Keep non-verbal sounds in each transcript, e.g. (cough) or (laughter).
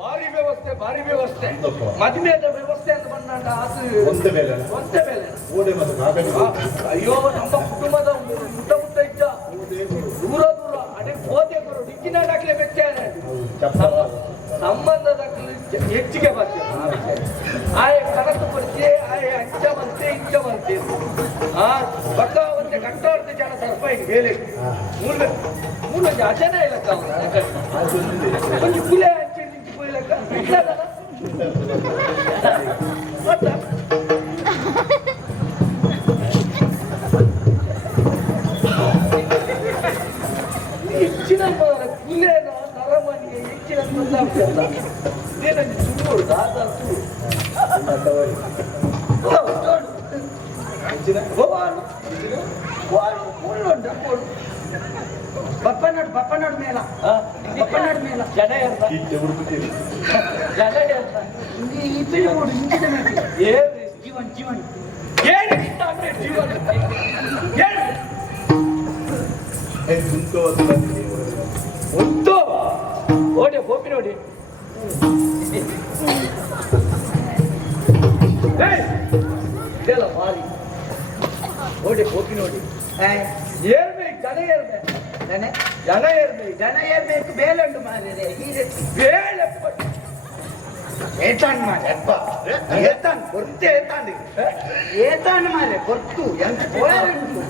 ಭಾರಿ ವ್ಯವಸ್ಥೆ ಭಾರಿ ವ್ಯವಸ್ಥೆ. ಮದುವೆದ ವ್ಯವಸ್ಥೆ ಅಂತ ಬಂದಾಗ ಅದು ಒಂದೇ ಮೇಲೆ ಒಂದೇ ಮೇಲೆ ಓಡೆ ಮತ್ತು ಕಾಗದ ಅಯ್ಯೋ ನಮ್ಮ ಕುಟುಂಬದ ಮುಟ್ಟ ಮುಟ್ಟ ಇದ್ದ. ದೂರ ದೂರ ಅದೇ ಹೋದೆ ಗುರು ಡಿಕ್ಕಿನ ದಾಖಲೆ ಬೆಚ್ಚಾರೆ ಸಂಬಂಧದ ಹೆಚ್ಚಿಗೆ ಬರ್ತೇವೆ. ಆಯ ಕನಸು ಪರಿಚಯ ಸರ್ಪ ಈಗ ಬೇಲೆ ಮೂಲ ಮೂಲ ಅಜನ ಇಲ್ಲಕ್ಕ ಅವನ ಒಂದು ಕುಲೆ ಹಂಚಿ ನಿಂತು ಹೋಯ್ಲಕ್ಕ ಇಲ್ಲದಲ್ಲ ಮತ್ತೆ ಹೆಚ್ಚಿನ ಕುಲೇನ ನರಮನಿಗೆ ಹೆಚ್ಚಿನ ಗೊತ್ತಾಗ್ತಲ್ಲ ಇದೇನಂಗೆ ಸುಮ್ಮರು ದಾದ ಬಪ್ಪನಾಡು ಬಪ್ಪನಾಡು ಮೇಲ ಬಪ್ಪನಾಡು ಮೇಲ ಜನ ಎಂತ ಕೀಟೆ ಹುಡುಕುತ್ತೀರಿ ಜನ ಎಂತ ಇಂಗಿ ಇಪ್ಪಿ ನೋಡು ಇಂಗಿದ ಮೇಲೆ ಏನು ಜೀವನ್ ಜೀವನ್. ಏನು ಇಷ್ಟ ಅಂದ್ರೆ ಜೀವನ? ಏನು ಉಂಟು. ಓಡಿ ಹೋಗಿ ನೋಡಿ! ಇದೆಲ್ಲ ಮಾರಿ ಓಡಿ ಹೋಗಿ ನೋಡಿ ಏರ್ಬೇಕು ಜನ ಏರ್ಬೇಕು ದನ ಜನ ಏರ್ಬೇಕು ದನ ಏರ್ಬೇಕು ಬೇಲಂಡು ಮಾರಿದೆ ಹೀರೆ ಬೇಳೆ ಏತಾನ್ ಮಾರೆ ಅಪ್ಪ ಏತಾನ್ ಕೊರ್ತೆ ಏತಾನ್ ಏತಾನ್ ಮಾರೆ ಕೊರ್ತು ಎಂತ ಕೋಯರಂಡು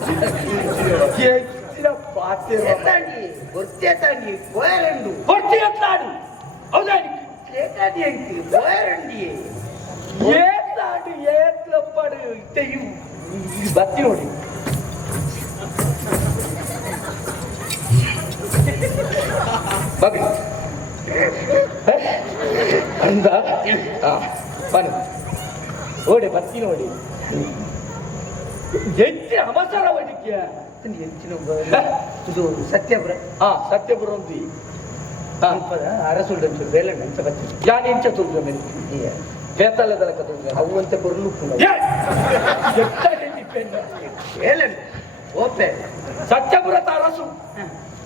ಹೆಚ್ಚಿನ ಪಾತ್ರೆ ಏತಾಂಡಿ ಕೊರ್ತೆ ಏತಾಂಡಿ ಕೋಯರಂಡು ಹೊಟ್ಟಿ ಎತ್ತಾಡಿ ಹೌದಾ ಏತಾಂಡಿ ಅಂತಿ ಕೋಯರಂಡಿ ಏತಾಡಿ ಏತ್ಲಪ್ಪಡು ಇತ್ತೆ ಇವು ಇಲ್ಲಿ ಬತ್ತಿ ನೋಡಿ ಬಗ್ಗಿ ಅಂದ ಆ, ಬನ್ನಿ ಓಡಿ ಬತ್ತಿ ನೋಡಿ ಹೆಚ್ಚಿನ ಅವಸರ ಹೊಡಿದ್ಯಾ ಹೆಚ್ಚಿನ ಇದು ಸತ್ಯಪುರ ಹಾ ಸತ್ಯಪುರ ఉంది ಹಾ ಅರಸುಲ್ಡ ಬೇಲಂಡು ಅಂತ ಬರ್ತೀನಿ ಯಾನಿ ಇಂಚ ತುಳ್ದು ಮೇಲೆ ಬೇತಲ್ಲದಲ್ಲ ಕದ್ದು ಅವು ಅಂತ ಕೊರ್ಲು ಬೇಲಂಡು ಓಪೆ ಸತ್ಯಪುರ ತಾರಸು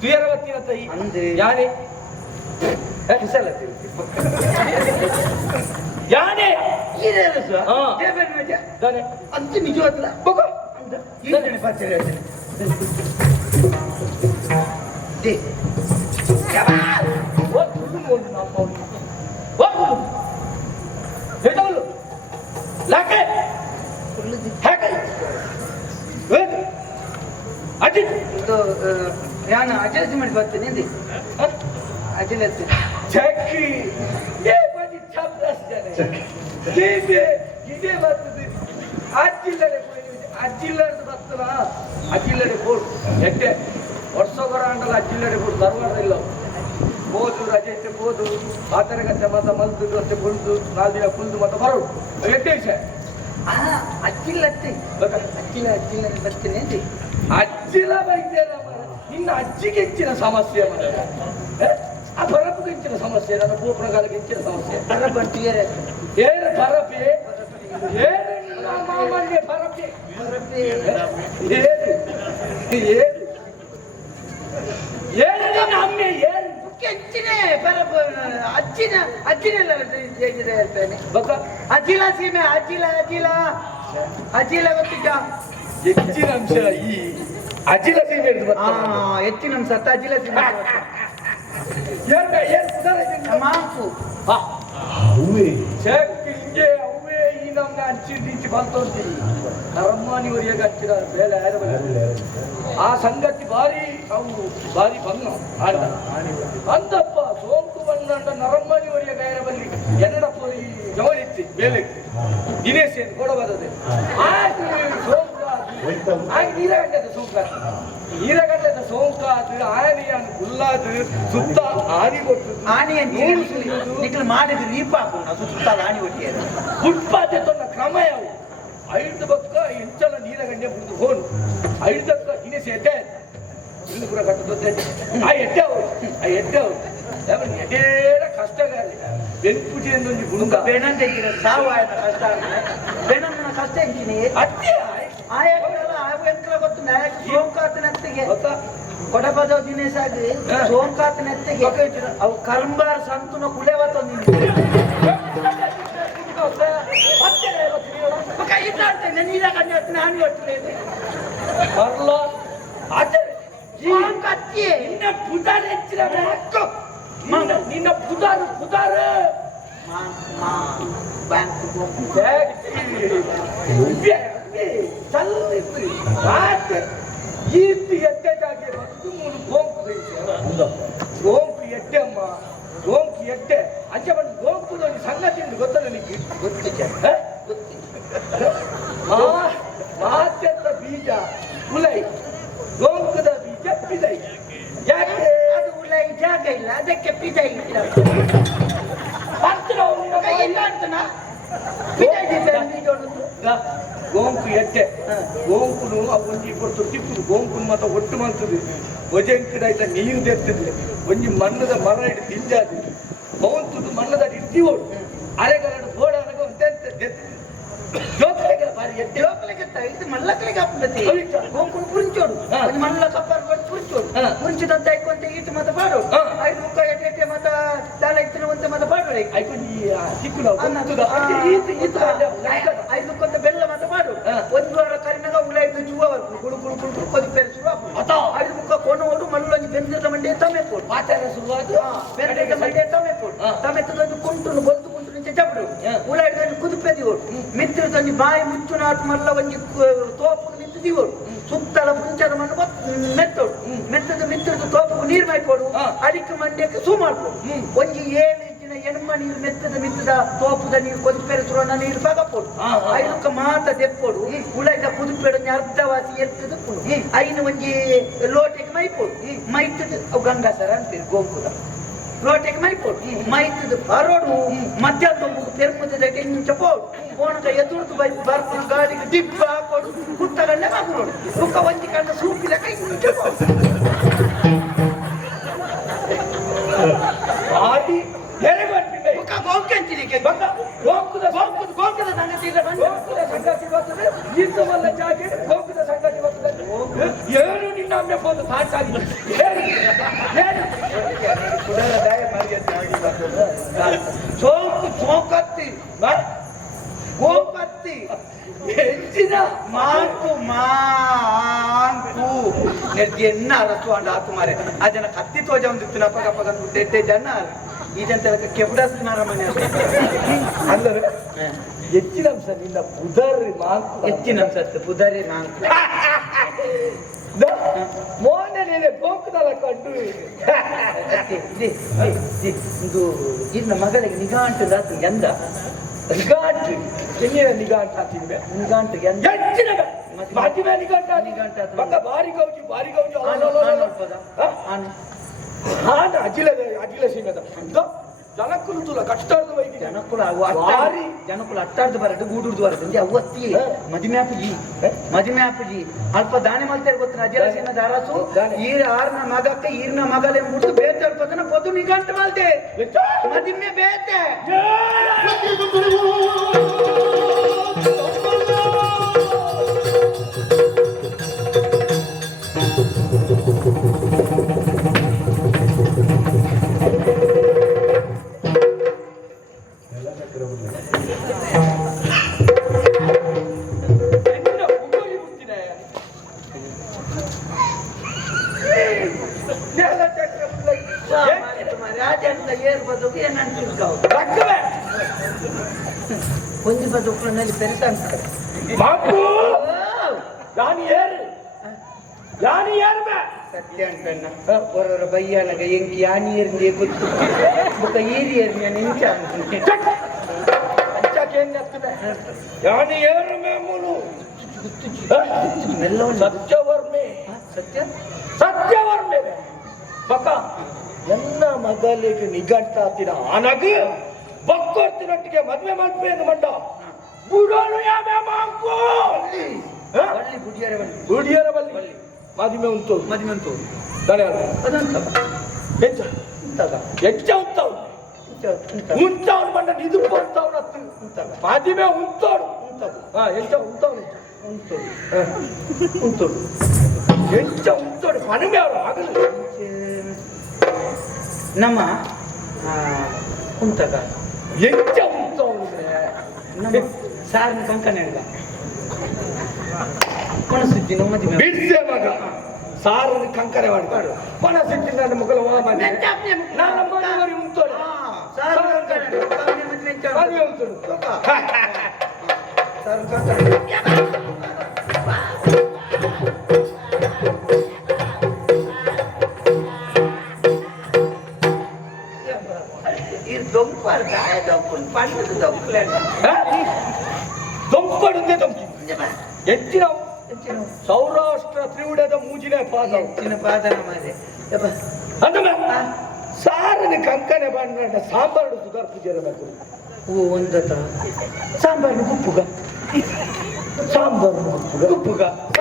ತುಯರವತ್ತಿನ ತೈ ಅಂದೆ. ಯಾನೆ ಕುಸಲ ಯಾನೆ ಹಾ. ದಾನೆ ಅಂತ ನಿಜವಾಗ್ಲ ಬಗೋ ಈಗಲೇ ಬರ್ತಾರೆ ದೇ ಓ ನಾನು ಅಡ್ಜಸ್ಟ್ಮೆಂಟ್ ಬರ್ತೀನಿ ಇಲ್ಲಿ? ಅಜಲಸಿ ಚಕ್ಕಿ ಏ ಬದಿ ಚಪ್ಪಸ್ತಾರೆ ಇದೇ ಇದೇ ಬರ್ತದೆ. ಅಜ್ಜಿಲ್ಲದೆ ಅಜ್ಜಿಲ್ಲದ ಬರ್ತದ? ಅಜ್ಜಿಲ್ಲದೆ ಬೋರ್ಡ್ ಎಟ್ಟೆ ವರ್ಷ ಬರಾಂಡಲ್ಲ ಅಜ್ಜಿಲ್ಲದೆ ಬೋರ್ಡ್ ಧಾರವಾಡದಿಲ್ಲ ಬೋದು ರಜೆ ಇಟ್ಟು ಬೋದು ಆತರಗತ್ತೆ ಮತ ಮಲ್ದು ಅಷ್ಟೇ ಕುಳ್ದು ನಾಲ್ಕು ದಿನ ಕುಳ್ದು ಮತ್ತೆ ಬರೋದು. ಎಟ್ಟೆ ವಿಷಯ ಆ ಅಜ್ಜಿಲ್ಲತ್ತೆ ಅಜ್ಜಿಲ್ಲ ಅಜ್ಜಿಲ್ಲ ಬರ್ತೀನಿ ಅಜ್ಜಿಲ ಮರ ನಿನ್ನ ಅಜ್ಜಿಗೆ ಹೆಚ್ಚಿನ ಸಮಸ್ಯೆ ಏ? ಆ ಬರಪಿಗೆ ಹೆಚ್ಚಿನ ಸಮಸ್ಯೆ ನನ್ನ ಗೋಪುರಗಾಲಕ್ಕೆ ಹೆಚ್ಚಿನ ಸಮಸ್ಯೆ. ಏರೆ ಏನು ಬರಪೆ? ಏನು ಮಾಮನ್ಯ ಬರಪೆ? ಏನು ಏನು ಏನು ನಿನ್ನ ಅಮ್ಮೆ? ಏನು ಕೆಂಚಿನೇ ಪರಪ ಅಜ್ಜಿನ ಅಜ್ಜಿನೆಲ್ಲ ಹೇಗಿದೆ ಹೇಳ್ತಾನೆ. ಬಕ ಅಜ್ಜಿಲ ಸೀಮೆ ಅಜ್ಜಿಲ ಅಜ್ಜಿಲ ಅಜ್ಜಿಲ ಗೊತ್ತಿದ್ದ ಹೆಚ್ಚಿನ ಅಂಶ ಈ ಅಜಿಲ ಹಿಡಿದು ಆ ಬರ್ತಾರೆ ಹೆಚ್ಚಿನ ನಮ್ಮ ಸತ್ತ ಇದೀನಿ? ಮಾಂಕು ಹಿಂಗೆ ಅವೇ ಈ ನಮ್ಗೆ ಹಚ್ಚಿ ಹಚ್ಚಿದ ಬೇಲೆ ಯಾರು. ಆ ಸಂಗತಿ ಬಾರಿ ಅವು ಬಾರಿ ಬಂದ ಅಂತಪ್ಪ ಸೋಂಕು ಬಂದಂಡ ನರಮ್ಮನಿವರಿಗೆ ಗೈರ ಬಲ್ಲಿ ಎನ್ನಡ ಪೋರಿ ಜವಳಿತ್ತಿ ಬೇಲೆ ದಿನೇಶ್ ಏನು ಕೊಡಬಾರದೆ ಆಯ್ತು ಹೋಯ್ತಾ ಆಯ್ತು ನೀರಗಂಡದ ಸೋಂಕು ನೀರಗಂಡದ ಸೋಂಕು ಅದು ಆನಿಯನ್ ಗುಲ್ಲಾದು ಸುತ್ತ ಆರಿ ಕೊಟ್ಟು ಆನೆಯ ನೂರು ನೀರು ಸುಲಿಯುವುದು ನಿಖಲ್ ಮಾಡಿದ್ರು ನೀರು ಹಾಕೋಣ ಸುತ್ತಲ್ಲ ಆನೆ ಒಟ್ಟಿಗೆ ಫುಟ್ಪಾತ್ ತೊನ್ನ ಕ್ರಮ ಯಾವು? ಐದು ಬಕ್ಕ ಇಂಚಲ ನೀರಗಂಡೆ ಮುಂದೆ ಹೋನು. ಐದಕ್ಕ ದಿನ ಎಡ್ಡೆ ಇನ್ನು ಕೂಡ ಕಟ್ಟದೊದ್ದೆ ಆ ಎಡ್ಡೆ ಅವು ಆ ಎಡ್ಡೆ ಅವು ಎಡೇರ ಕಷ್ಟಗಾರಿ ಬೆನ್ಪುಟಿ ಒಂದು ಗುಣಗ ಬೇಣಂತ ಇದ್ದೀರ ಸಾವು ಆಯ್ತು ಕಷ್ಟ ಬೇಣಂತ ಕಷ್ಟ ಇದ್ದೀನಿ ಅತ್ತೆ ಆ ಎಕ್ಕಲ ಆ ಎಕ್ಕಲ ಗೊತ್ತು ನಾಯಕ ಸೋಂಕಾತನಂತಿಗೆ ಗೊತ್ತಾ ಕೊಡಪದ ದಿನೇಶಾಗ ಹಾ. ಸೋಂಕಾತನ ಎತ್ತೆಗೆ ಅವು ಕರಂಬಾರ ಸಂತುನ ಕುಳೆವ ತಂದಿದ್ದು. ಬರ್ಲ. ಆಚೆ ಸೋಂಕತ್ತಿ ನಿನ್ನ ಪುದಾರ ಹೆಚ್ಚಿನ ಮಕ್ಕಳು ನಿನ್ನ ನಿನ್ನ ಪುದಾರು ಪುದಾರು ಬ್ಯಾಂಕ್ ಚಲ್ಲಿತ್ತು ರಾತ್ರಿ ಈರ್ತಿ ಎಟ್ಟೆದಾಗಿ ಮತ್ತು ಮೂರು ಗೋಂಕು ಗೋಂಕು ಎಟ್ಟೆ ಅಮ್ಮ ಗೋಂಕು ಎಟ್ಟೆ ಅಂಚೆ ಬಂದು ಗೋಂಕುದ ಒಂದು ಸಂಗತಿ ಉಂಟು ಗೊತ್ತಾ ನನಗೆ ಗೊತ್ತಿದೆ ಹ? ಮಾ- ಮಾತೆತ್ತ ಬೀಜ ಮುಲೈ ಗೋಂಕುದ ಬೀಜ ಪಿದೈ ಯಾಕೆ ಅದು ಉಳ್ಳಾಗ ಜಾಗ ಇಲ್ಲ ಅದಕ್ಕೆ ಪಿಜ ಇಲ್ಲ ಬರ್ತೀರ ಇಲ್ಲ ಅಂತನ ಪಿಜ ಇಲ್ಲ ಬೀಜೋಡು ಗೋಂಕು ಎಟ್ಟೆ. ಗೋಂಕುನು ಆ ಒಂಜಿ ಕೊಟ್ಟು ತಿಪ್ಪುದು ಗೋಂಕುನು ಮಾತ್ರ ಒಟ್ಟು ಮಾಡ್ತದೆ ಆಯ್ತಾ ನೀರು ತೆರ್ತದೆ ಒಂಜಿ ಮಣ್ಣದ ಮರ ಇಟ್ಟು ತಿಂಜಾದು. ಬೌಂತುದು ಮಣ್ಣದ ಇರ್ತೀವೋಡು ಅರೆಗರಡು ಬೋಡ ಅನಗ ಬಾರಿ ಎಟ್ಟೆ ಜೋಕಲಿಗೆ ಇದು ಮಲ್ಲಕಲಿಗೆ ಹಾಕ್ಬಿಡತಿ ಹೌದಾ? ಗೋಂಕುಳು ಪುರಿಂಚೋಡು. ಹಾ. ಒಂದು ಮಲ್ಲ ಕಪ್ಪರ್ ಕೊಟ್ಟು ಪುರಿಂಚೋಡು. ಪುರಿಂಚಿದಂತ ಈಟು. ಐದು ಮುಖ ಎಟ್ಟೆ ಎಟ್ಟೆ ಮತ್ತ ತಾಲ ಇತ್ತಿನ ಒಂತೆ ಐಕೊಂಡಿ ಐದು ಕೊಂತ ಬೆಲ್ಲ ಮತ್ತೆ ಮಾಡು ಹಾ. ಒಂದು ವಾರ ಕರಿನಾಗ ಉಳ್ಳಾಯ್ತು ಜುವ ಬರ್ಕು ಕುಳು ಕುಳು ಕುಳು ಕುಳು ಕೊದಿ ಪೇರು ಶುರು ಅತಾ. ಐದು ಮುಖ ಕೊನೋಡು ಮಲ್ಲೊಂಜಿ ಬೆಂದಿದ ಮಂಡೆ ತಮೆ ಕೊಡು ತಂದು ಕುಂಟುನು ಬೊಲ್ತು ಕುಂಟು ನಿಂಚೆ ಚಪ್ಪಡು ಹಾ. ಉಳ್ಳಾಯ್ತು ಕುದುಪೆದಿ ಓಡು ಮಿತ್ರ ತಂಜಿ ಬಾಯಿ ಮುಚ್ಚುನ ನಾಟ್ ಮಲ್ಲ ಒಂಜಿ ತೋಪು ನಿಂತು ಸುತ್ತಲ ಮುಂಚದ ಮಣ್ಣು ಮೆತ್ತೋಡು. ಮೆತ್ತದ ಮಿತ್ರದ ತೋಪು ನೀರು ಮೈಕೊಡು. ಅದಕ್ಕೆ ಮಂಡ್ಯಕ್ಕೆ ಸೂ ಮಾಡ್ಕೊಡು. ಒಂಜಿ ಏಳು ಇಂಚಿನ ಎಣ್ಮ ನೀರು ಮೆತ್ತದ ಮಿತ್ತದ ತೋಪದ ನೀರು ಕೊದಿಪೆರೆ ಸುರೋಣ ನೀರು ಹಾ. ಐದಕ್ಕ ಮಾತ ದೆಪ್ಪೋಡು ಉಳಿದ ಕುದುಪೆಡು ಅರ್ಧವಾಸಿ ಎತ್ತದ ಐನು ಒಂಜಿ ಮೈಪೋಡು ಮೈತದ ಅವು ಗಂಗಾಸರ ಅಂತೀರಿ ಗೋಂಕುಲ ಲೋಟೆಗೆ ಮೈಪೋಡು ಮೈತದ ಬರೋಡು. ಮಧ್ಯಾಹ್ನ ಮುಗು ಪೆರ್ಮುದ ಇಂಚ ಪೋಡು ಓಣಕ ಎದುರ್ದು ಬೈ ಬರ್ಪುನ ಗಾಡಿಗೆ ದಿಬ್ಬ ಹಾಕೋಡು ಕುತ್ತಗಂಡೆ ಮಗುನೋಡು ಸುಖ ಒಂಜಿ ಕಂಡ ಸೂಪಿದ ಕೈ ಇಂಚ ಪೋಡು ಆದಿ ಎರೆಗಟ್ಟಿದೆ ಮುಖ ಗೋಂಕೆಂಚಿನಿಗೆ ಬಕ್ಕ ಗೋಂಕುದ ಗೋಂಕುದ ಗೋಂಕುದ ಸಂಗತಿ ಇಲ್ಲ. ಬಂದು ಗೋಂಕುದ ಸಂಗತಿ ಬರ್ತದೆ ಈತ ಮಲ್ಲ ಜಾಗೆ ಗೋಂಕುದ ಸಂಗತಿ ಬರ್ತದೆ ಏನು ನಿನ್ನ ಅಮ್ಮೆ ಬಂದು ಸಾಕಾಗಿ ಸೋಂಕು ಸೋಂಕತ್ತಿ ಗೋಪತ್ತಿ ಹೆಚ್ಚಿನ ಮಾಂಕು. ಮಾಂಕು ಎನ್ನ ಅರಸು ಅಂಡ ಆತು ಮಾರೆ ಆ ಜನ ಕತ್ತಿ ತೋಜ ಒಂದು ಇತ್ತು ನಪ್ಪ ಕಪ್ಪ ದೆಡ್ಡೆ ಜನ ಈ ಜನ ಕೆಬಡಸ್ನಾರ ಮನೆ ಅಂದರೆ ಹೆಚ್ಚಿನ ಅಂಶ ನಿನ್ನ ಬುಧರಿ ಮಾಂಕು. ಹೆಚ್ಚಿನ ಅಂಶ ಬುಧರಿ ಮಾಂಕು. (laughs) ಮೋನೆ ಗೋಂಕುದಲ ಕಂಡು ಇದೆ, ಇನ್ನ ಮಗಳಿಗೆ ನಿಗಾಂಟು ರಾತ್ರಿ ಎಂದ? ನಿಗಾಂಟು ಎಲ್ಲಿನ ನಿಗಾಂಟ ಹಾಕಿದ್ವೆ ನಿಗಾಂಟು ಎಂದ? ಮದುವೆ ನಿಗಾಂಟು ನಿಗಾಂಟು. ಪಕ್ಕ ಬಾರಿ ಗೌಜಿ ಬಾರಿ ಗೌಜಿ. ಆನು, ಅಜಿಲ ಅಜಿಲ ಸಿಂಗದ ಜನಕ್ಕಲು ತುಲ ಕಷ್ಟಾರ್ಧ ವೈದ್ಯ ಜನಕ್ಕುಲ ಅವು. ಅಟ್ಟಾರಿ ಜನಕ್ಕುಲ ಅಟ್ಟಾರ್ದು ಬರಡು ಗೂಡುರ್ದು ಬರಡು. ಅವತ್ತಿ ಹಾ. ಮದಿಮೆ ಆಪುಜಿ ಮದಿಮೆ ಆಪುಜಿ ಅಲ್ಪ ದಾನೆ ಮಾಡ್ತಾರೆ ಗೊತ್ತು ಅಜಲ ಸಿನ್ನ ದಾರಸು. ಈರ ಆರ್ನ ಮಗಕ್ಕ ಈರ್ನ ಮಗಲೆ ಮುಟ್ಟು ಬೇತೆ ಅಲ್ಪದನ ಪದು ನಿಗಂಟು ಮಲ್ತೆ. ಮದಿಮೆ ಬೇತೆ. ಬದುಕು ಏನಂತಿರ್ತಾವ ರಕ್ಕವೆ. ಒಂದು ಬದುಕಿನಲ್ಲಿ ಪೆರೆತ ಅಂತಾರೆ ಮಾಪು ಯಾನಿ ಏರು ಯಾನಿ ಏರು ಬೇ ಸತ್ಯ ಅಂತಣ್ಣ ಹೊರವರ ಬಯ್ಯನಗ ಎಂಕಿ ಯಾನಿ ಏರ್ನಿಗೆ ಗೊತ್ತು ಬುಕ್ಕ ಈರಿ ಏರ್ನಿಯ ನಿಂಚ ಅಂತೀನಿ ಯಾನಿ ಏರು ಮೇ ಮುಲು ಮೆಲ್ಲವನ್ನ ಸತ್ಯವರ್ಮೆ ಸತ್ಯ ಸತ್ಯವರ್ಮೆ ಬಕ ಎನ್ನ ಮಗಲಿಗೆ ನಿಗಂಟಾತಿನ ಆನಗ ಬಕ್ಕೊರ್ತಿನೊಟ್ಟಿಗೆ ಮದ್ವೆ ಮಾಡ್ಬೇಕು ಮಂಡ ಬುಡೋನು ಯಾಮೆ ಮಾಂಕು ಬಳ್ಳಿ. ಬುಡಿಯರ ಬಳ್ಳಿ. ಗುಡಿಯರ ಬಲ್ಲಿ ಮದುವೆ ಉಂಟು. ಮದುವೆ ಉಂಟು. ದಣಿಯಾಳ ಅದಂತ. ಹೆಚ್ಚ ಇಂತದ ಹೆಚ್ಚ ಉಂಟವು ಉಂಟವನು ಬಂದ ನಿದು ಉಂಟವನ ಮದುವೆ ಉಂಟೋಡು ಹಾ ಹೆಚ್ಚ ಉಂಟವನು ಉಂಟು. ಹ. ಉಂಟು. ಎಂಚ ಉಂಟೋಡು ಪನಮೆ ಅವರು ಆಗಲು ನಮ್ಮ ಆ, ಕುಂತಗ ಎಂಚ ಉಂಟೋಡು ನಮ್ಮ ಸಾರಿನ ಕಂಕಣ ಹಿಡ್ದ ಕೊಣಸುದ್ದಿನ ಮದುವೆ. ಬಿಡ್ಸೆ ಮಗ. ಸಾರನ್ನು ಕಂಕರೆ ಮಾಡ್ಬಾರ್ದು ಪಣ ನನ್ನ ಮಗಳು ನನ್ನ ಮನೆಯವರಿಗೆ ಉಂಟೋಡು ಸಾರಿನ ಕಂಕಣ ದೊಂಪಡುತ್ತೆ ದೊಂಕಿ ಹೆಚ್ಚಿನ ಸೌರಾಷ್ಟ್ರ ತ್ರಿವುಡದ ಮೂಜಿನ ಪಾದ. ಯಪ್ಪ ಅಂದ್ರೆ ಸಾರನ ಕಂಕನೆ ಬಂಡ ಸಾಂಬಾರು ಸುಧಾರ್ ಪೂಜೆರಬೇಕು ಓ ಒಂದತ ಸಾಂಬಾರು ಗುಪ್ಪುಗ ಸಾಂಬಾರು ಗುಪ್ಪುಗ ಎಂತ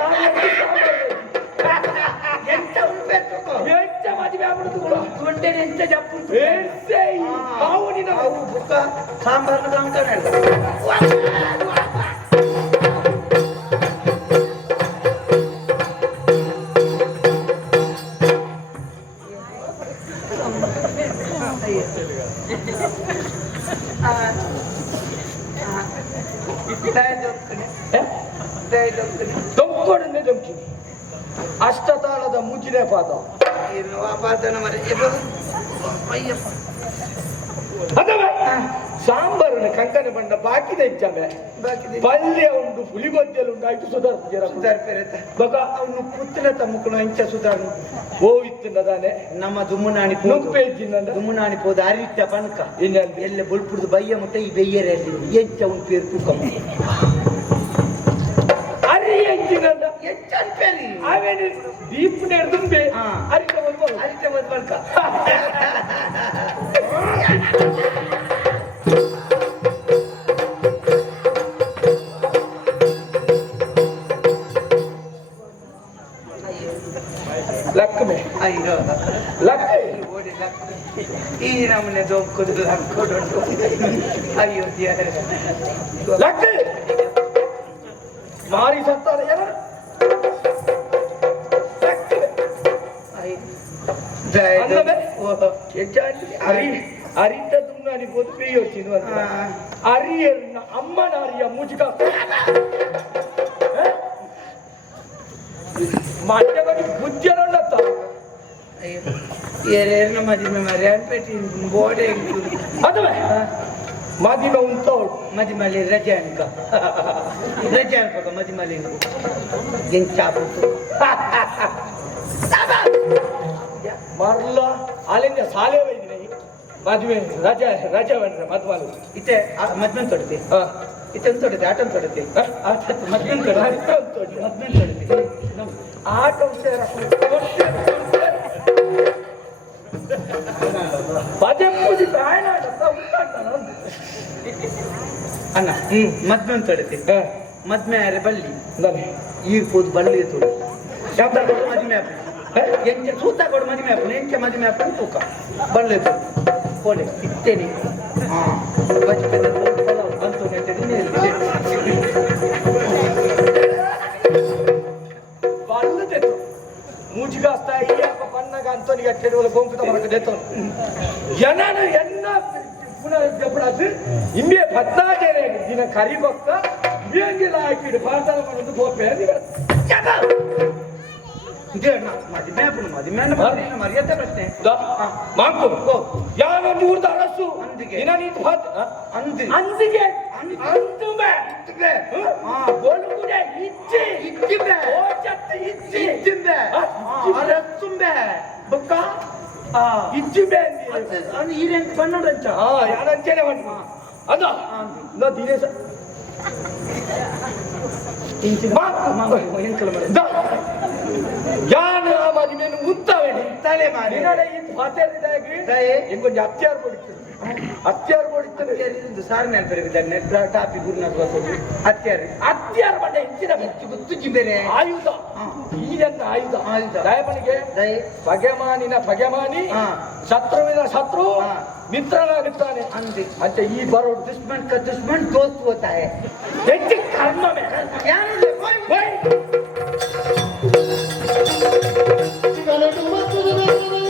ಮದುವೆ ಆಗ್ಬಿಡುದು ತೊಂಡೆ ಎಂತ ಜಪ್ಪು ಹಾವು ನಿನ್ನ ಅವು ಬುಕ್ಕ ಸಾಂಬಾರ್ನ ಕಂಕಣ ಹಿಡ್ದ. ಆ, ಆ, ದಯ ದೊಂಕಣೆ, ದಯ ದೊಂಕಣೆ. ದೊಂಕೊಡನೆ ದೊಂಕಿ ಅಷ್ಟತಾಳದ ಮುಜಿನ ಪಾದ ಅದವ? ಸಾಂಬಾರನ ಕಂಕನೆ ಬಂಡ ಬಾಕಿ ಬಾಕಿದೆ. ಪಲ್ಯ ಉಂಟು ಪುಲಿಗೊಜ್ಜಲು ಉಂಟು ಆಯ್ತು ಸುಧಾರ್ ಸುಧಾರ್ ಬಕ ಅವನು ಪುತ್ತಿನ ತಮ್ಮಕ್ಕಳು ಇಂಚ ಸುಧಾರ್ನು. ಓ ಇತ್ತಿನದಾನೆ ನಮ್ಮ ದುಮ್ಮನಾಣಿ ಪೋದು. ನುಪ್ಪೇಜಿನಂದ ದುಮ್ಮನಾಣಿ ಪೋದು ಅರಿಟ್ಟ ಇನ್ನೊಂದು ಎಲ್ಲ ಬುಲ್ಪುರ್ದು ಬಯ್ಯ ಮುಟ್ಟ ಈ ಬೆಯ್ಯರಲ್ಲಿ. ಎಂಚ ಉಂಟು ಪೇರು ತೂಕಮ್ಮ ಎಂಚಿನಂದ ಎಂಚ ಪೇರಿ ಆವೇನು ದೀಪ್ ನೆಡ್ದುಂಬೆ ಹಾ. ಅರಿತ ಬಂದ್ಬೋದು ಅರಿಟ್ಟ ಬದ್ ಬಳ್ಕ ಲಕ್ಕಮೆ ಅಯ್ಯೋ ಲಕ್ಕ ಓಡಿ ಲಕ್ಕ. ಈ ನಮ್ಮನೆ ದೊಂಕುದು ಲಕ್ಕೊಡುಂಟು ಅಯ್ಯೋ ದೇವರೇ. ಲಕ್ಕ ಮಾರಿ ಸತ್ತಾರ ಹೆಚ್ಚಾಗಿ ಅರಿ ಅರಿತ ದುಂಗಾನಿ ಪೋದು ಬೇಯೋಚಿನು ಅಂತ. ಆ. ಅರಿಯನ್ನ ಅಮ್ಮನಾರಿಯ ಮುಜುಗ. ಮಂಡ್ಯಗಡಿ ಬುದ್ಧಿಯರನ್ನತ್ತ. ಏರೇರ್ನ ಮದಿಮೆ ಮರಿ ಅನ್ಪೇಟಿ ಬೋಡೆ ಅದುವೆ ಮದಿನ ಉಂಟೋಳು ಮದಿಮಲಿ ರಜೆ ಅನ್ಕ. ರಜೆ ಅನ್ಪಕ ಮದಿಮಲಿ ಎಂಚಾಪುತ್ತು ಮರ್ಲ. ಅಲ್ಲಿಂದ ಸಾಲೆ ಒಯ್ದಿನಿ ಮದುವೆ ರಜಾ ರಜಾ ಬಂದ್ರೆ ಮದ್ವಾಲು ಇತ್ತೆ ಮದ್ವೆ ತೊಡತಿ? ಇತ್ತೆ ಇತ್ತೊಂದು ತೊಡತಿ? ಆಟನ್ ತೊಡತಿ? ಮದ್ವೆ ಮದ್ವೆ ತೊಡತಿ? ಮದ್ವೆ ತೊಡತಿ. ಆಟ ಪದೇ ಪೂಜಿ ತಾಯ್ನಾಡ ಉಂಟಾಟ ಅಣ್ಣ ಹ್ಮ್. ಮದ್ವೆ ತೊಡತಿ? ಮದ್ವೆ ಯಾರೇ ಬಳ್ಳಿ. ಈಗ ಕೂತು ಬಳ್ಳಿ ತೊಡು. ಶಬ್ದ ಮದ್ವೆ ಆಪು ಎಂಚ ಸೂತ ಕೊಡು ಮದುವೆ ಆಪು ಎಂಚೆ ಮದುವೆ ಆಪು ತೂಕ. ಬಳ್ಳಿ ತೊಡು ಕೋಡೆ ಇತ್ತೇನೆ ಹಾ ಬಚ್ಚೆ ಬಂತು ಬಲ್ಲದೆತ್ತು ಮುಜಿಗಾಸ್ತ ಅಯ್ಯಪ್ಪ ಪನ್ನಗ ಅಂತೋನಿಗೆ ಅಟ್ಟೆಡುವಲ ಗೊಂಕುತ ಮರಕ ದೆತ್ತೋನು ಎನನು ಪುನಃ ಜಪಡಾದು ಇಂಬೆ ಪದ್ನಾಜನೆ ದಿನ ಕರಿಬೊಕ್ಕ ಬೇಂಗಿಲ ಹಾಕಿಡು ಪಾತಾಳ ಮಾಡೋದು ಗೋಪೆ ಇದೇ ಮರ್ಯಾದೆ ಪ್ರಶ್ನೆ. ಮಾಂಕು ಯಾವೊಂದು ಊರ್ದ ಅರಸು? ಅಂದಿಗೆ. ದಿನ ನೀನು ಪಾತ ಅಂದಿ. ಅಂದಿಗೆ. ಅಂದಿ- ಅಂತುಮೆ ಇತ್ತಿಗೆ. ಹಾ? ಗೋಲುಗುಡೆ ಇಚ್ಚಿ ಇತ್ತಿಗೆ. ಓ ಚತ್ತ ಇಚ್ಚಿ ಇತ್ತಿಂಬೆ ಆ, ಇತ್ತಿಂಬೆ. ಅರತ್ತುಂಬೆ ಬುಕ್ಕ ಇಚ್ಚಿಬೆ ಅದು. ಅದು ಈರೇನ್ ಕನ್ನಡಂಚ ಹಾ ಯಾರಂಚನೆ ಬಂದು ಅದ. ನಾ ದಿನೇಶ. ಎಂಕಲ ಮರ ದ ಯಾನ ಆ ಮದಿಮೆನು ಮಾಡಿ ನಿನ್ನಡೆ ಇನ್ ಪಾತ್ರಿದಾಗಿ ಹೆಂಗೊಂದು ಹತ್ಯಾರ್ ಕೊಡ್ತೀವಿ ಹತ್ಯಾರ್ ಕೊಡ್ತೀವಿ ಯಾರಿದ್ದು ಸಾರ್ ನೆನಪಿರಬೇಕು ನೆಟ್ ಟಾಪಿ ಗುರು ನಾವು ಬರ್ತದೆ ಹತ್ಯಾರಿ ಹತ್ಯಾರ್ ಮಾಡಿ ಹೆಚ್ಚಿನ ಹೆಚ್ಚು ಗುತ್ತು ಜಿಂಬೆನೆ ಆಯುಧ. ಆಯುಧ. ಆಯುಧ. ದಯಮನಿಗೆ ದಯ ಭಗೆಮಾನಿನ ಭಗೆಮಾನಿ ಶತ್ರುವಿನ ಶತ್ರು ಮಿತ್ರನಾಗುತ್ತಾನೆ ಅಂದ್ರೆ ಮತ್ತೆ ಈ ಬರೋ ದುಷ್ಮೆಂಟ್ ಕ ದುಷ್ಮೆಂಟ್ ತೋರ್ತು ಹೆಚ್ಚು ಕರ್ಮ ಬೇಕು